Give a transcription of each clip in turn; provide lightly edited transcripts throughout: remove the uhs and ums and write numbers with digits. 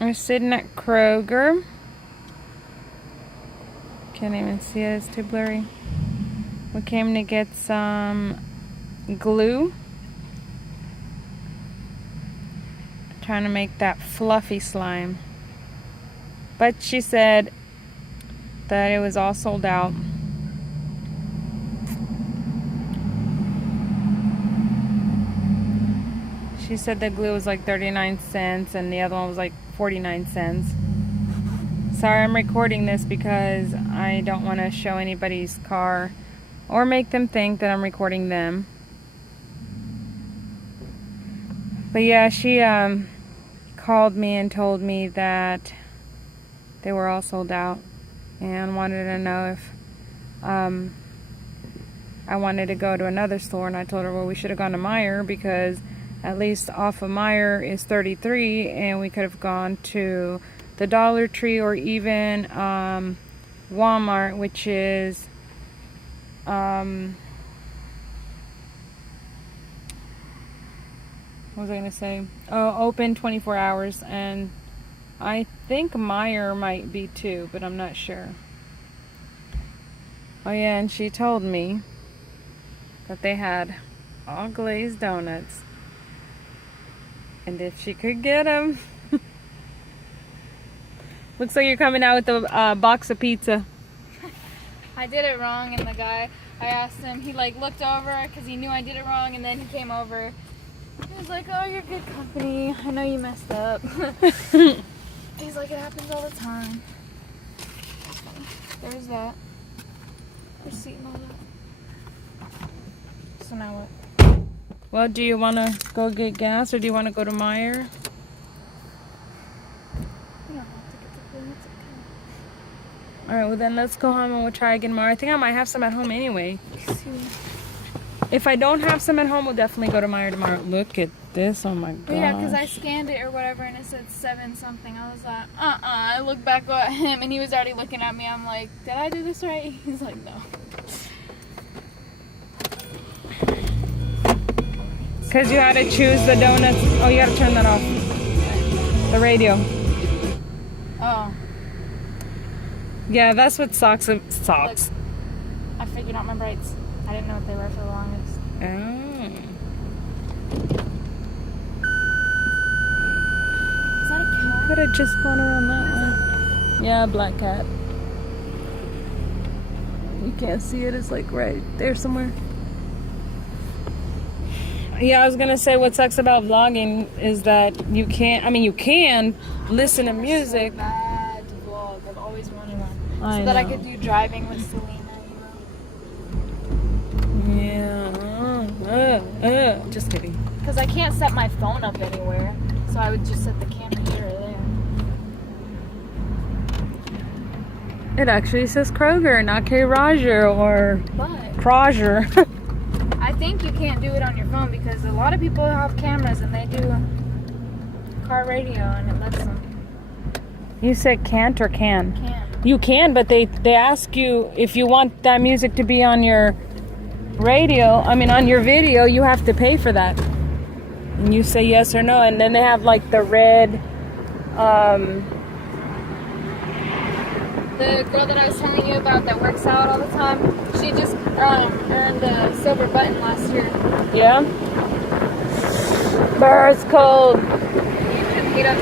We're sitting at Kroger. Can't even see it, it's too blurry. We came to get some glue. Trying to make that fluffy slime. But she said that it was all sold out. She said the glue was like 39 cents and the other one was like 49 cents. Sorry, I'm recording this because I don't want to show anybody's car or make them think that I'm recording them. But yeah, she called me and told me that they were all sold out and wanted to know if I wanted to go to another store, and I told her, well, we should have gone to Meijer because at least off of Meijer is 33 and we could have gone to the Dollar Tree or even Walmart, which is what was I gonna say? Oh, open 24 hours, and I think Meijer might be too, but I'm not sure. Oh yeah, and she told me that they had all glazed donuts, and if she could get them. Looks like you're coming out with a box of pizza. I did it wrong, and the guy, I asked him, he like looked over because he knew I did it wrong, and then he came over. He was like, oh, you're good company. I know you messed up. He's like, it happens all the time. There's that. Receipt and all that. So now what? Well, do you want to go get gas or do you want to go to Meijer? Alright, well then let's go home and we'll try again tomorrow. I think I might have some at home anyway. If I don't have some at home, we'll definitely go to Meijer tomorrow. Look at this, oh my god. Yeah, because I scanned it or whatever and it said 7 something. I was like, I looked back at him and he was already looking at me. I'm like, did I do this right? He's like, no. Because you had to choose the donuts. Oh, you got to turn that off. The radio. Oh. Yeah, that's what socks. Look, I figured out my brights. I didn't know what they were for the longest. Oh. Is that a cat? Could have just gone around that way. Yeah, black cat. You can't see it. It's like right there somewhere. Yeah, I was gonna say what sucks about vlogging is that you can't. I mean, you can listen to music. So bad to vlog. I've always wanted one. I So know. that I could do driving with Selena. Yeah. Just kidding. Because I can't set my phone up anywhere. So I would just set the camera here or there. It actually says Kroger, not K. Roger or But Kroger. I think you can't do it on your phone because a lot of people have cameras and they do car radio and it lets them. You said can't or can? Can. You can, but they ask you if you want that music to be on your radio, on your video, you have to pay for that. And you say yes or no, and then they have like the red, The girl that I was telling you about that works out all the time, she just earned a silver button last year. yeah? But it's cold. You can heat up.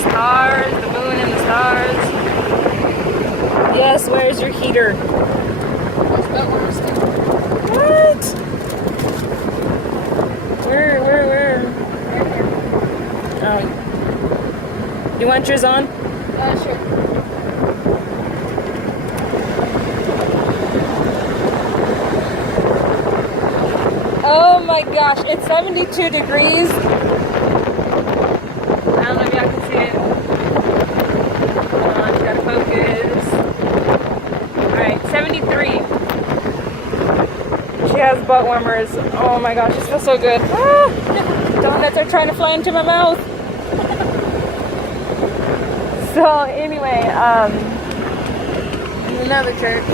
Stars, the moon and the stars. Yes, where's your heater? There's butt worms too. What? Where? Oh. You want yours on? Sure. Oh my gosh, it's 72 degrees. I don't know if y'all can see it. Come on, you gotta focus. Alright, 73. She has butt warmers. Oh my gosh, this feels so good. Ah, donuts are trying to fly into my mouth. So anyway, another church.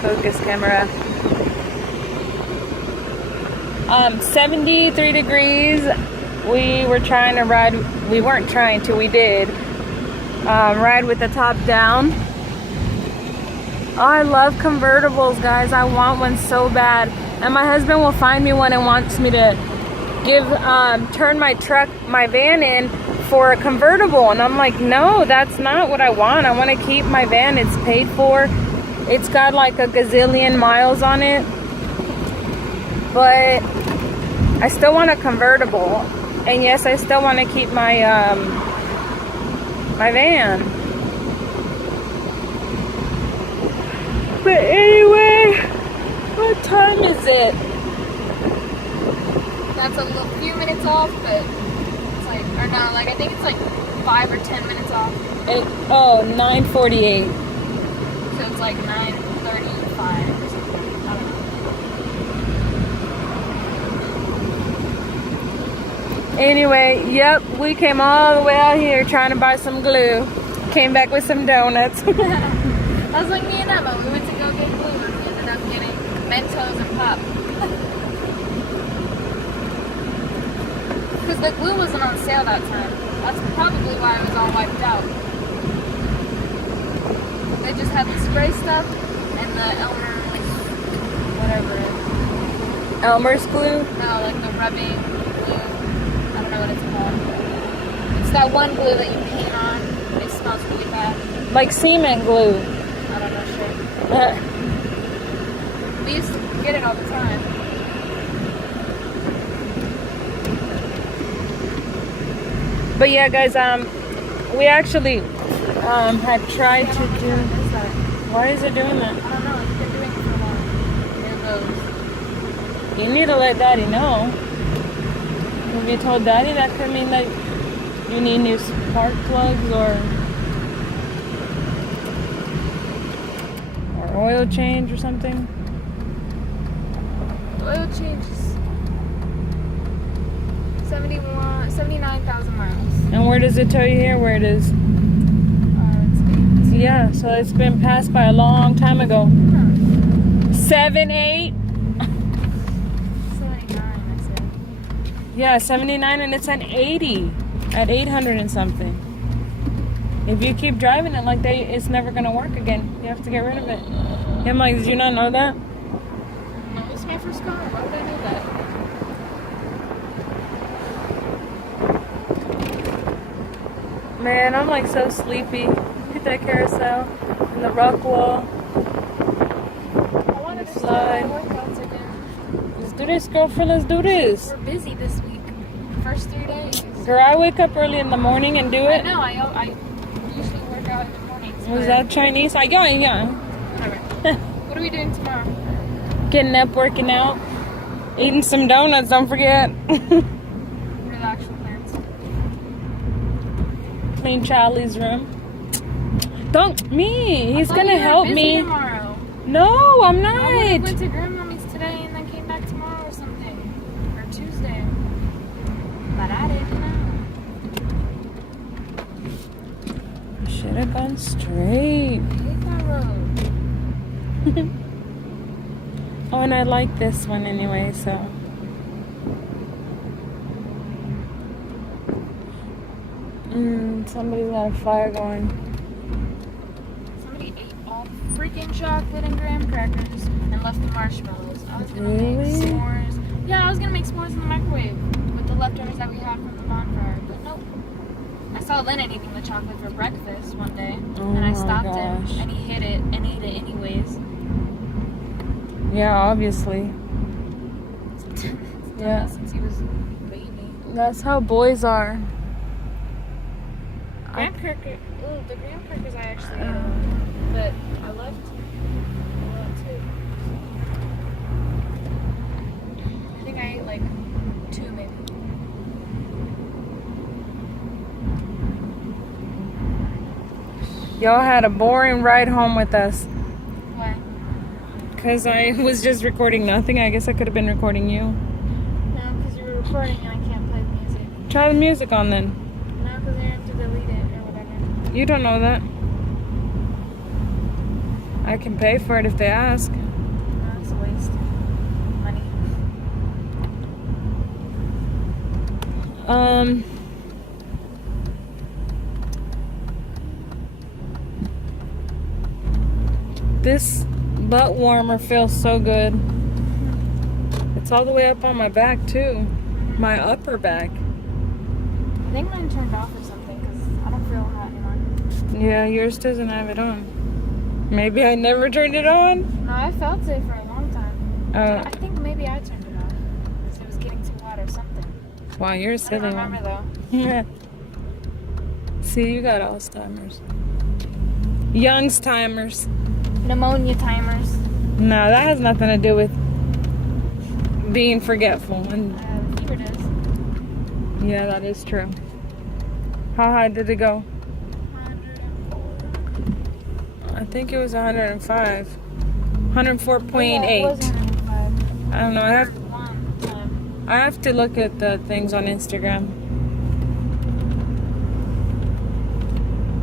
Focus camera. 73 degrees. We were trying to ride. We weren't trying to. We did ride with the top down. Oh, I love convertibles, guys. I want one so bad. And my husband will find me one and wants me to turn my van in for a convertible. And I'm like, no, that's not what I want. I want to keep my van. It's paid for. It's got like a gazillion miles on it. But I still want a convertible. And yes, I still want to keep my my van. But anyway, what time is it? That's a few minutes off, but it's like, or no, like I think it's like 5 or 10 minutes off. 9:48. So it's like 9:35 or something. I don't know. Anyway, yep, we came all the way out here trying to buy some glue. Came back with some donuts. That was like me and Emma. We went to go get glue and we ended up getting Mentos and pop. Because the glue wasn't on sale that time. That's probably why it was all wiped out. They just had the spray stuff and the Elmer's, whatever it is. Elmer's glue? No, like the rubbing glue. I don't know what it's called. It's that one glue that you paint on. It smells really bad. Like cement glue. I don't know, shit. We used to get it all the time. But yeah, guys, we actually had tried to do. Why is it doing that? I don't know. It's been doing it for a while. There it goes. You need to let Daddy know. Have you told Daddy that could mean that you need new spark plugs or oil change or something? Oil change is 79,000 miles. And where does it tell you here where it is? It's Yeah, so it's been passed by a long time ago. Huh. 78? 79, I said. Yeah, 79, and it's an 80 at 800 and something. If you keep driving it like that, it's never gonna work again. You have to get rid of it. I'm like, did you not know that? No, it's my first car. Why would I know that? Man, I'm like so sleepy. Look at that carousel and the rock wall. I wanted to Slide. start my workouts again. Let's do this, girlfriend. Let's do this. We're busy this week. First 3 days. Girl, I wake up early in the morning and do I it. know. I usually work out in the mornings. Was but that Chinese? Yeah. whatever. What are we doing tomorrow? Getting up, working out, eating some donuts. Don't forget. What are the actual plans? Clean Charlie's room. Don't me. He's I thought gonna you were help busy me. tomorrow. No, I'm I went not. to grandmommy's today and then came back tomorrow or something. Or Tuesday. But I didn't know. Should have gone straight. I hate that road. Oh, and I like this one anyway, so. Somebody's got a fire going. Somebody ate all the freaking chocolate and graham crackers and left the marshmallows. I was gonna Really? make s'mores. Yeah, I was gonna make s'mores in the microwave with the leftovers that we had from the bonfire, but nope. I saw Lennon eating the chocolate for breakfast one day, Oh and I my stopped gosh. him, and he hid it and ate it anyways. Yeah, obviously. Yeah. Since he was a baby. That's how boys are. Graham cracker. Ooh, the graham crackers I actually ate, but I left a lot too. I think I ate like 2 maybe. Y'all had a boring ride home with us. Why? Because I was just recording nothing. I guess I could have been recording you. No, because you were recording and I can't play the music. Try the music on then. No, because you have to delete it or whatever. You don't know that. I can pay for it if they ask. No, it's a waste of money. This butt warmer feels so good. It's all the way up on my back too. My upper back. I think mine turned off or something because I don't feel hot anymore. Yeah, yours doesn't have it on. Maybe I never turned it on? No, I felt it for a long time. Oh. I think maybe I turned it off because it was getting too hot or something. Wow, you're a I silly don't remember one. though. Yeah. See, you got Alzheimer's. Young's timers. Pneumonia timers. No, that has nothing to do with being forgetful. And Fever does. yeah, that is true. How high did it go? 104. I think it was 105. 104.8. Yeah, it was 105. I don't know. Long time. I have to look at the things on Instagram.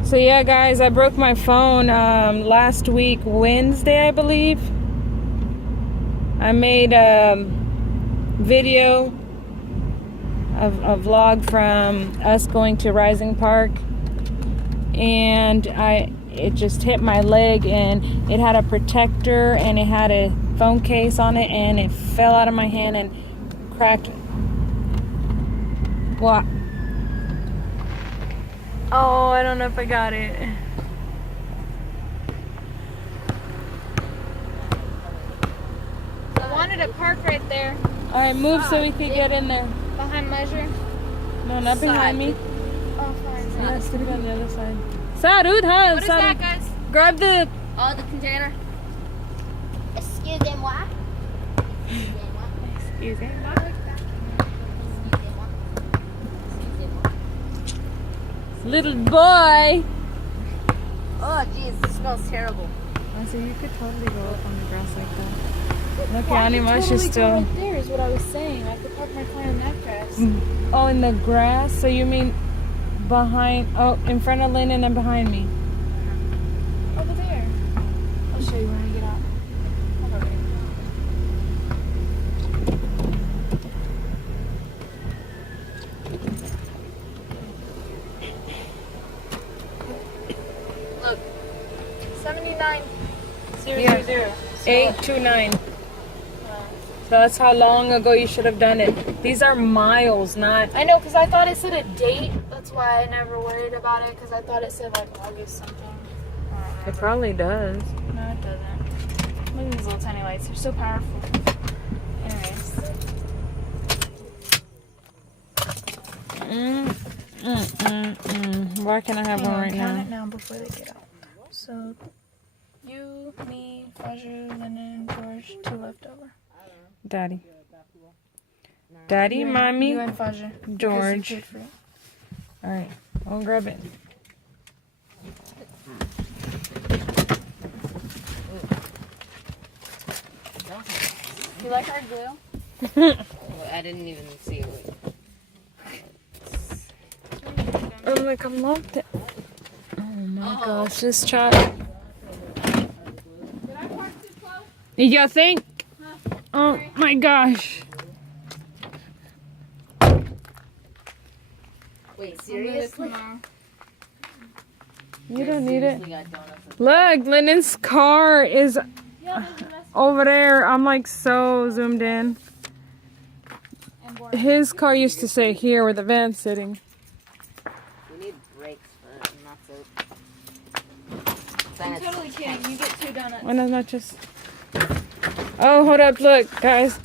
So yeah, guys, I broke my phone last week, Wednesday, I believe. I made a video, a vlog from us going to Rising Park, and it just hit my leg, and it had a protector and it had a phone case on it, and it fell out of my hand and cracked. What? Oh, I don't know if I got it. I wanted to park right there Alright, move so we can get in there. behind Measure. No, not behind me. Oh, fine. Yeah, it's gonna be on the other side. Salud, huh? What is that, guys? Grab the... Oh, the container. Excusez-moi. Excuse me. Little boy. Oh, jeez, this smells terrible. I said you could totally go up on the grass like that. Look, Well, I Yanni, could my totally is go still... right there is what I was saying. I could park my car in that grass. Oh, in the grass? So you mean behind... Oh, in front of Lynn and then behind me. Over there. I'll show you when I get out. Over there. Look. 79. 000. Yeah. 829. So that's how long ago you should have done it. These are miles, not... I know, because I thought it said a date. That's why I never worried about it, because I thought it said like August something. It probably does. No, it doesn't. Look at these little tiny lights. They're so powerful. Anyways. Why can't I have one right count now? it now before they get out. So, you, me, Fudger, Lennon, George, 2 left over. Daddy. Daddy, mommy, You and Fudger. George. Because you paid for it. Alright, I'll grab it. You like our glue? I didn't even see it. I'm like, I'm locked. Oh my gosh, this child. Did I park too close? You think? Oh my gosh. Wait, seriously? You don't need it. Seriously got donuts. Look, Lennon's car is over there. I'm like so zoomed in. His car used to say here where the van's sitting. We need brakes for it, and that's it. I'm totally kidding. You get 2 donuts. Why not just... Oh, hold up, look, guys.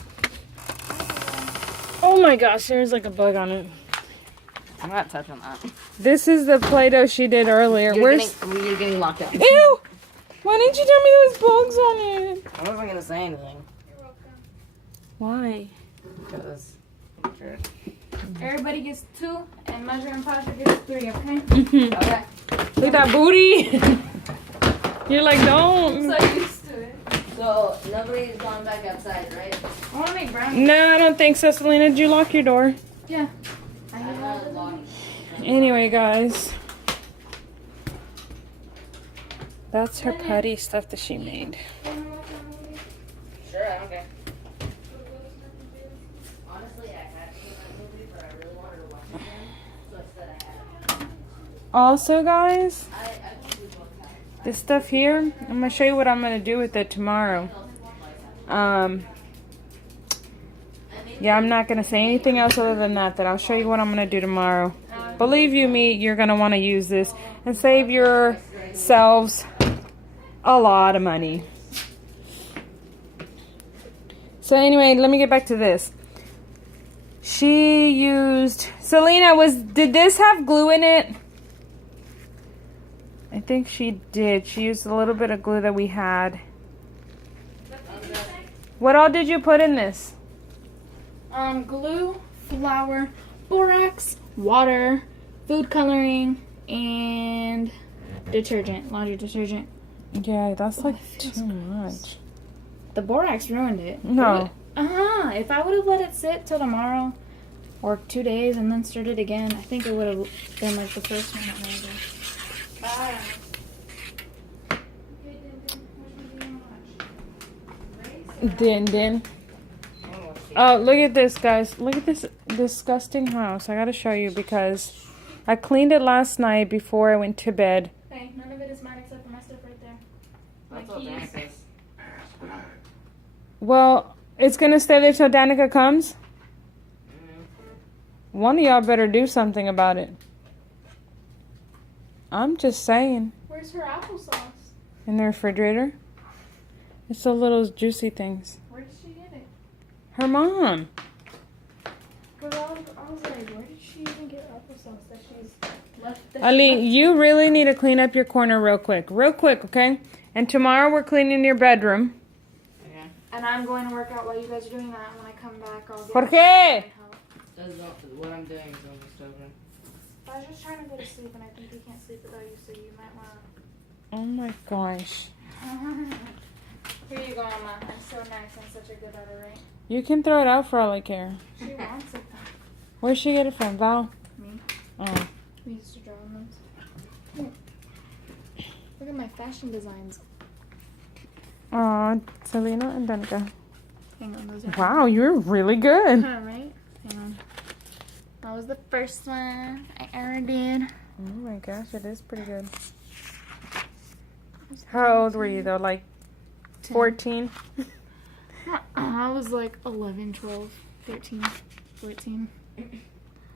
Oh my gosh, there's like a bug on it. I'm not touching that. This is the Play-Doh she did earlier. You're getting locked up. Ew! Why didn't you tell me there was bugs on it? I wasn't gonna say anything. You're welcome. Why? Because... Sure. Everybody gets 2, and Measure and Fudger gets 3, okay? Okay. Look at that booty. You're like, don't. So used to it. So, nobody's gone back outside, right? I want to make brownies. No, I don't think so, Selena. Did you lock your door? Yeah. I'm not locked. Anyway, guys. That's her putty stuff that she made. Sure, I don't care. Honestly, I had to see my movie, but I really wanted to watch it. Also, guys, this stuff here, I'm going to show you what I'm going to do with it tomorrow. Yeah, I'm not going to say anything else other than that I'll show you what I'm going to do tomorrow. Believe you me, you're going to want to use this and save yourselves a lot of money. So anyway, let me get back to this. She used... Selena, did this have glue in it? I think she did. She used a little bit of glue that we had. What all did you put in this? Glue, flour, borax, water, food coloring, and detergent, laundry detergent. Yeah, that's like too feels much. The borax ruined it. No. If I would have let it sit till tomorrow or 2 days and then stirred it again, I think it would have been like the first one that made it. Bye. Din. Oh, look at this, guys. Look at this disgusting house. I gotta show you because I cleaned it last night before I went to bed. Hey, none of it is mine except for my stuff right there. That's all Danica's. Well, it's gonna stay there till Danica comes? One of y'all better do something about it. I'm just saying. Where's her applesauce? In the refrigerator. It's the little juicy things. Where did she get it? Her mom. Because I was like, where did she even get applesauce that she's left there? Ali, you really need to clean up your corner real quick. Real quick, okay? And tomorrow we're cleaning your bedroom. Okay. And I'm going to work out while you guys are doing that. And when I come back, I'll get Jorge! What I'm doing is almost over. I was just trying to go to sleep, and I think you can't sleep without you, so you might want Oh my gosh. to. Here you go, Mama. I'm so nice. I'm such a good at it, right? You can throw it out for all I care. She wants it, though. Where'd she get it from? Val? Me. Oh. We used to draw on those. Look at my fashion designs. Aw, Selena and Danica. Hang on, those are. Wow, you're really good. Right? Hang on. That was the first one I ever did. Oh my gosh, it is pretty good. How old were you though? Like 14? I was like 11, 12, 13, 14.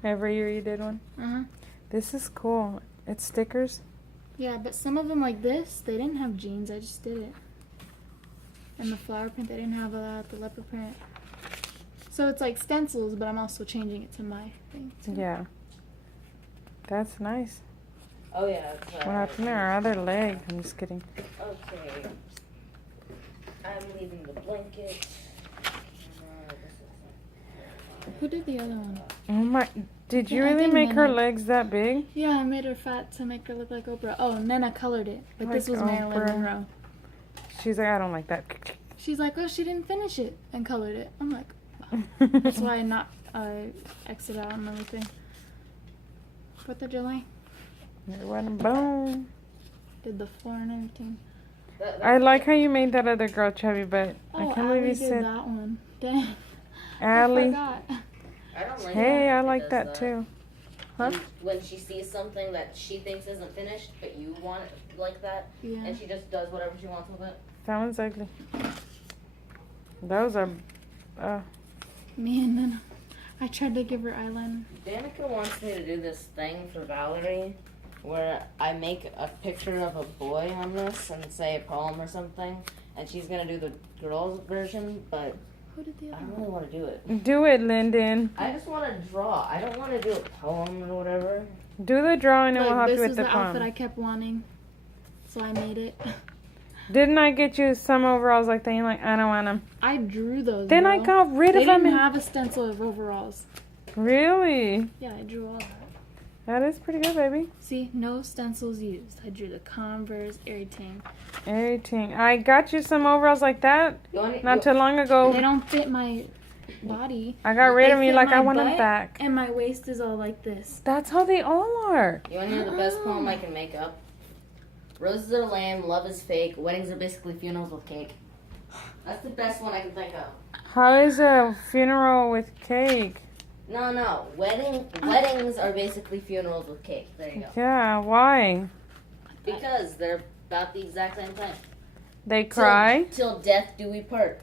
Every year you did one? Uh-huh. This is cool. It's stickers. Yeah, but some of them like this, they didn't have jeans. I just did it. And the flower print, they didn't have the leopard print. So it's like stencils, but I'm also changing it to my thing. So. Yeah. That's nice. Oh yeah. What happened to our other leg? I'm just kidding. Okay. I'm leaving the blanket. Who did the other one? Oh my, did you Yeah, I really think make her Nana- legs that big? Yeah, I made her fat to make her look like Oprah. Oh, and then I colored it. But this Like was Marilyn Oprah. Monroe. She's like, I don't like that. She's like, oh, she didn't finish it and colored it. I'm like, oh. That's why I exit out and everything. Fourth of July. It wasn't boom. Did the floor and everything. I like how you made that other girl chubby, but Oh, I can't believe Allie you did said that one. Dang. I Allie. forgot. I don't like Hey, how I it like does that too. Huh? When she sees something that she thinks isn't finished, but you want it like that, Yeah. and she just does whatever she wants with it. That one's ugly. Those are. Me and then I tried to give her eyeliner. Danica wants me to do this thing for Valerie where I make a picture of a boy on this and say a poem or something, and she's gonna do the girls version, but Who did the I other don't one? really want to do it. Do it, Lyndon. I just want to draw. I don't want to do a poem or whatever. Do the drawing and we'll help Like, you this with was the the outfit I poem. kept wanting. So I made it. Didn't I get you some overalls like that? You're like, I don't want them. I drew those. Then bro. I got rid They of them. didn't have a stencil of overalls. Really? Yeah, I drew all that. That is pretty good, baby. See, no stencils used. I drew the Converse, everything. Everything. I got you some overalls like that You want not too long They ago. don't fit my body. I got rid They of me fit like my I want them butt, back. And my waist is all like this. That's how they all are. You want to know the best poem I can make up? Roses are lame, love is fake, weddings are basically funerals with cake. That's the best one I can think of. How is a funeral with cake? No. Weddings are basically funerals with cake. There you go. Yeah, why? Because they're about the exact same time. They cry? Till death do we part.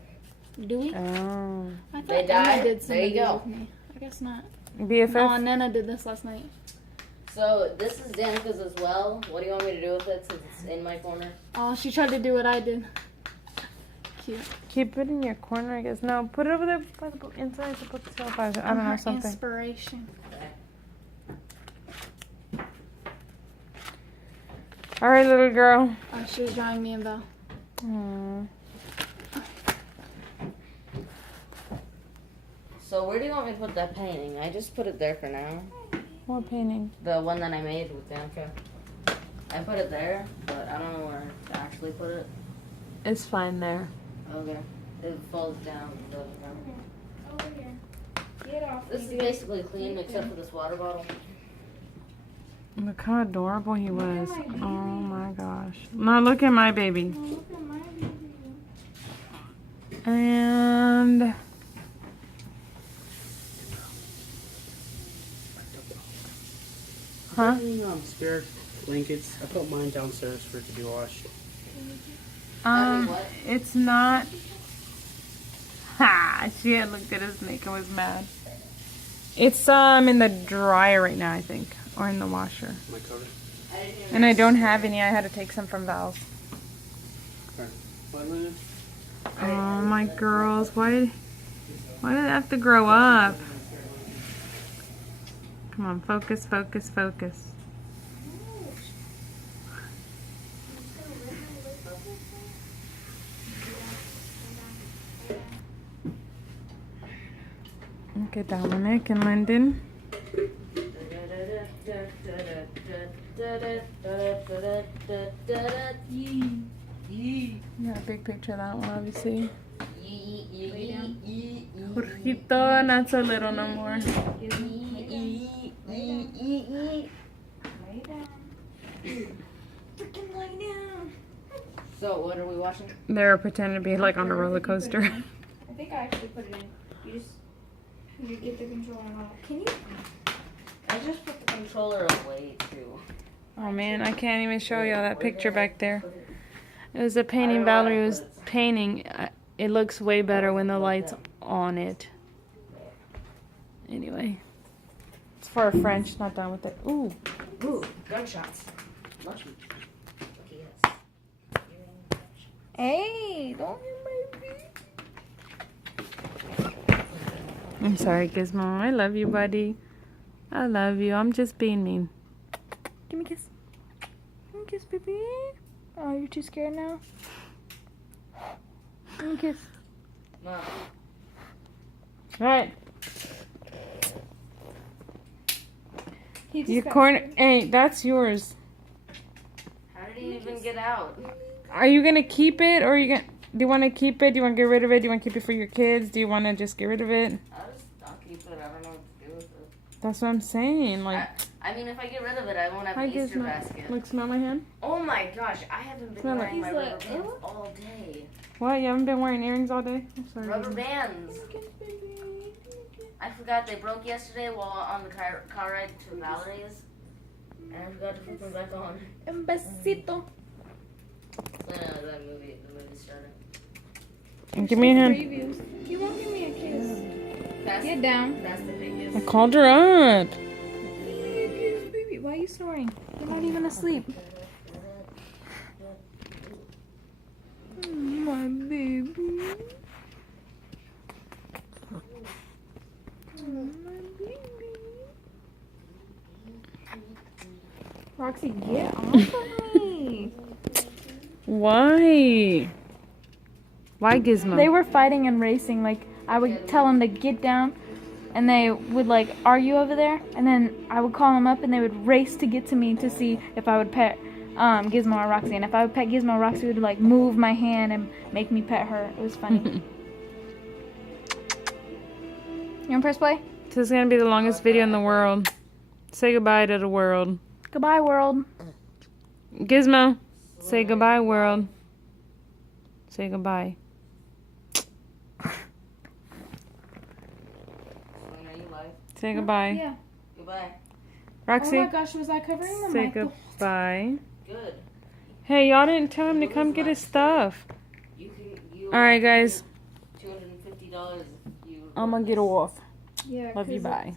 Do we? Oh. I thought They die. Nana did some There of you these go. with me. I guess not. BFF? Oh, Nana did this last night. So this is Danica's as well. What do you want me to do with it since it's in my corner? Oh, she tried to do what I did. Cute. Keep it in your corner, I guess. No, put it over there by the book, inside the bookshelf. I don't know, Her something. Inspiration. All right, little girl. Oh, she was drawing me and Val. Aww. So where do you want me to put that painting? I just put it there for now. What painting? The one that I made with Danica. I put it there, but I don't know where to actually put it. It's fine there. Okay. It falls down. Doesn't matter. Over here. Get off. This is basically clean except for this water bottle. Look how adorable he was. Oh my gosh. Now look at my baby. Look at my baby. And huh? Spare blankets. I put mine downstairs for it to be washed. What? It's not. Ha! She had looked at his neck and was mad. It's in the dryer right now, I think, or in the washer. My cover. And I don't have any. I had to take some from Val's. Okay. What, Lena? Oh my girls, why did they have to grow up? Come on, focus, focus, focus. Okay, Dominic and Lyndon. Yeah, big picture of that one, obviously. Jorgito, not so little no more. So what are we watching? They're pretending to be like on a roller coaster. I think I actually put it in. You get the controller off. Can you? I just put the controller away too. Oh man, I can't even show y'all that picture back there. It was a painting Valerie was painting. It looks way better when the light's on it. Anyway. It's for a French, not done with it. Ooh. Ooh, gunshots. Lucky. Lucky yes. Hey, don't hit my baby. I'm sorry, Gizmo. I love you, buddy. I love you. I'm just being mean. Give me a kiss. Give me a kiss, baby. Oh, you're too scared now? Give me a kiss. No. Alright. He just Your got corner. scared. Hey, that's yours. How did he even get out? Are you gonna keep it, or are you gonna? Do you want to keep it? Do you want to get rid of it? Do you want to keep it for your kids? Do you want to just get rid of it? I'll keep it. I don't know what to do with it. That's what I'm saying. Like, I mean, if I get rid of it, I won't have I an guess Easter not. basket. Look, smell my hand. Oh my gosh, I haven't been Smell it. wearing my He's rubber like, bands all day. What? You haven't been wearing earrings all day? I'm sorry. Rubber bands. I forgot they broke yesterday while on the car ride to Valerie's. And I forgot to put them back on. Un besito. The movie started. Give me a hand. Previews. You won't give me a kiss. That's, Get down. that's the biggest. I called her up. Give me a kiss, baby. Why are you snoring? You're not even asleep. My baby. My baby. Roxy, get off of me. Why? Why, Gizmo? They were fighting and racing. Like, I would tell them to get down, and they would, like, argue over there. And then I would call them up, and they would race to get to me to see if I would pet Gizmo or Roxy. And if I would pet Gizmo, Roxy would, like, move my hand and make me pet her. It was funny. You want to press play? This is gonna be the longest video in the world. Say goodbye to the world. Goodbye, world. Gizmo, say goodbye, world. Say goodbye. Selena, you life. Say goodbye. Yeah. Goodbye. Roxy, Oh my gosh, was I covering the say mic? goodbye. Good. Hey, y'all didn't tell him to come get his stuff. All right, guys. $250 if you. I'm gonna get off. Yeah. Love you, 'cause bye.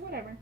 Whatever.